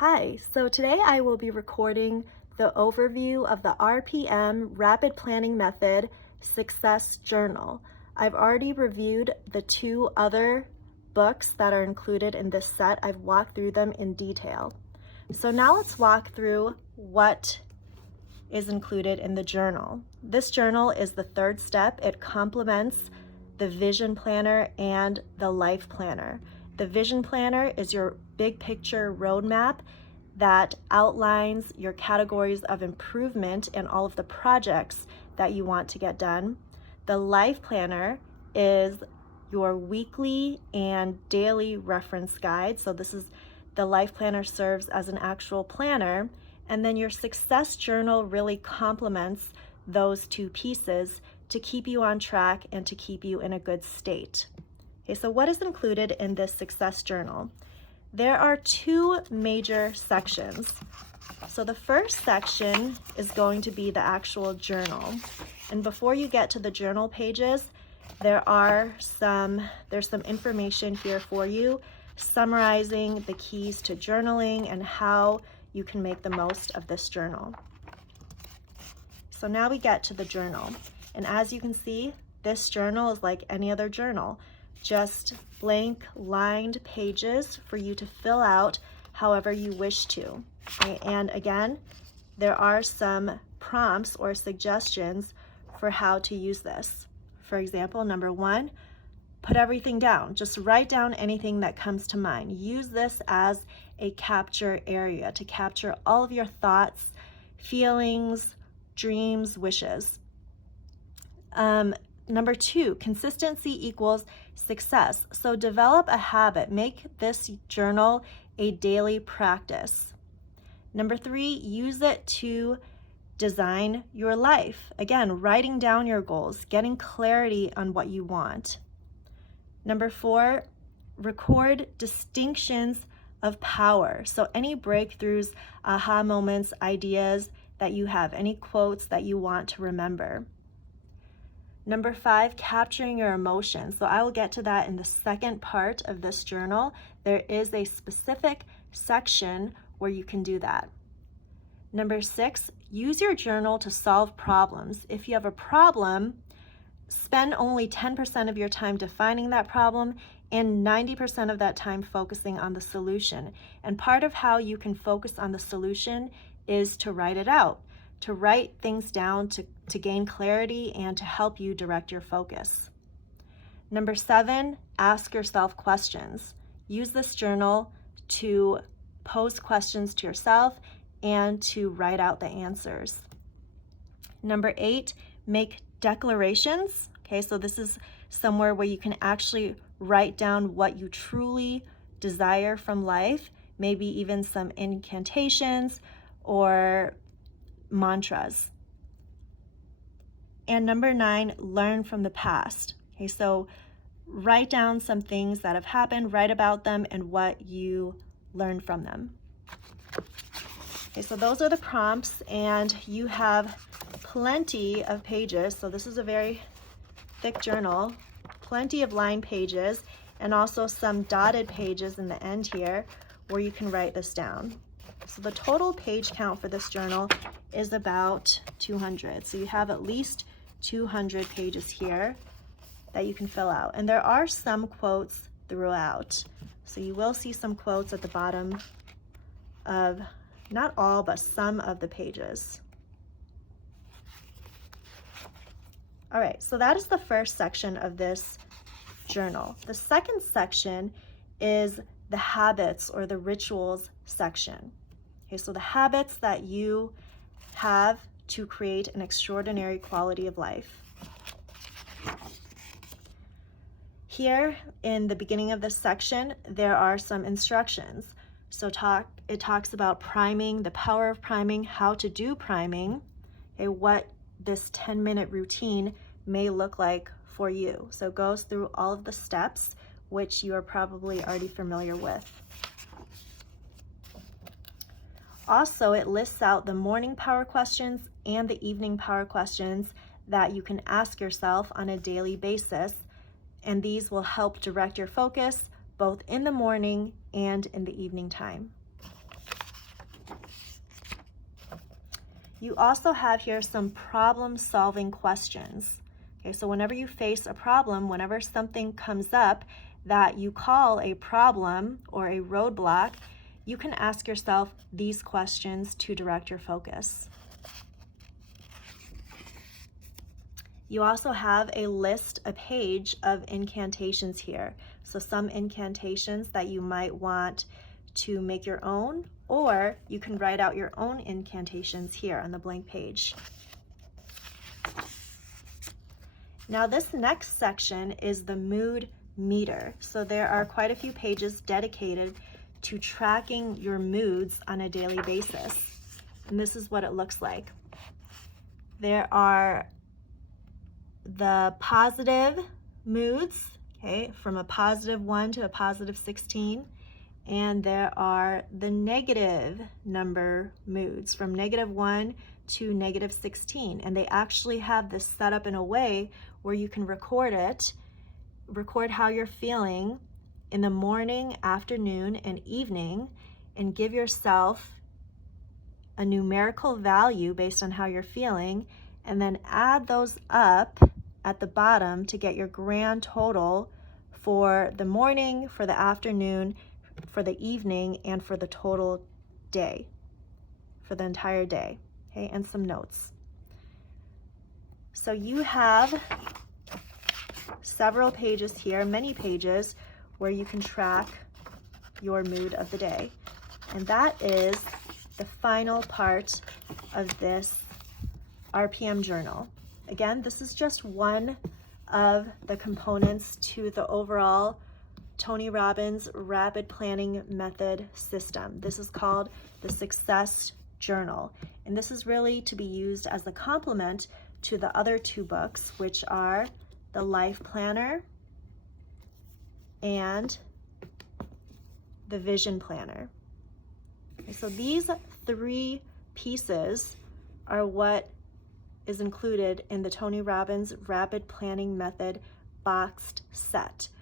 Hi, so today I will be recording the overview of the RPM Rapid Planning Method Success Journal. I've already reviewed the two other books that are included in this set. I've walked through them in detail. So now let's walk through what is included in the journal. This journal is the third step. It complements the vision planner and the life planner. The vision planner is your big picture roadmap that outlines your categories of improvement and all of the projects that you want to get done. The life planner is your weekly and daily reference guide. So the life planner serves as an actual planner. And then your success journal really complements those two pieces to keep you on track and to keep you in a good state. Okay, so what is included in this success journal? There are two major sections. So the first section is going to be the actual journal. And before you get to the journal pages, there's some information here for you summarizing the keys to journaling and how you can make the most of this journal. So now we get to the journal. And as you can see, this journal is like any other journal, just blank lined pages for you to fill out however you wish to. Okay? And again, there are some prompts or suggestions for how to use this. For example, number one, put everything down. Just write down anything that comes to mind. Use this as a capture area to capture all of your thoughts, feelings, dreams, wishes. Number two, consistency equals success. So develop a habit. Make this journal a daily practice. Number three, use it to design your life. Again, writing down your goals, getting clarity on what you want. Number four, record distinctions of power. So any breakthroughs, aha moments, ideas that you have, any quotes that you want to remember. Number five, capturing your emotions. So I will get to that in the second part of this journal. There is a specific section where you can do that. Number six, use your journal to solve problems. If you have a problem, spend only 10% of your time defining that problem and 90% of that time focusing on the solution. And part of how you can focus on the solution is to write it out, to write things down to gain clarity and to help you direct your focus. Number seven, ask yourself questions. Use this journal to pose questions to yourself and to write out the answers. Number eight, make declarations. Okay, so this is somewhere where you can actually write down what you truly desire from life, maybe even some incantations or mantras. And number nine, learn from the past. Okay, so write down some things that have happened, write about them and what you learned from them. Okay, so those are the prompts, and you have plenty of pages. So this is a very thick journal, plenty of line pages, and also some dotted pages in the end here where you can write this down. So the total page count for this journal is about 200. So you have at least 200 pages here that you can fill out. And there are some quotes throughout. So you will see some quotes at the bottom of, not all, but some of the pages. All right, so that is the first section of this journal. The second section is the habits or the rituals section. Okay, so the habits that you have to create an extraordinary quality of life. Here in the beginning of this section, there are some instructions. So it talks about priming, the power of priming, how to do priming, okay, what this 10-minute routine may look like for you. So it goes through all of the steps, which you are probably already familiar with. Also, it lists out the morning power questions and the evening power questions that you can ask yourself on a daily basis, and these will help direct your focus both in the morning and in the evening time. You also have here some problem-solving questions. Okay, so whenever you face a problem, whenever something comes up that you call a problem or a roadblock, you can ask yourself these questions to direct your focus. You also have a page of incantations here. So some incantations that you might want to make your own, or you can write out your own incantations here on the blank page. Now this next section is the mood meter. So there are quite a few pages dedicated to tracking your moods on a daily basis. And this is what it looks like. There are the positive moods, okay, from a +1 to a +16. And there are the negative number moods from -1 to -16. And they actually have this set up in a way where you can record how you're feeling in the morning, afternoon, and evening, and give yourself a numerical value based on how you're feeling, and then add those up at the bottom to get your grand total for the morning, for the afternoon, for the evening, and for the total day, for the entire day, okay, and some notes. So you have several pages here, many pages, where you can track your mood of the day. And that is the final part of this RPM journal. Again, this is just one of the components to the overall Tony Robbins Rapid Planning Method system. This is called the Success Journal. And this is really to be used as a complement to the other two books, which are the Life Planner and the Vision Planner. Okay, so these three pieces are what is included in the Tony Robbins Rapid Planning Method boxed set.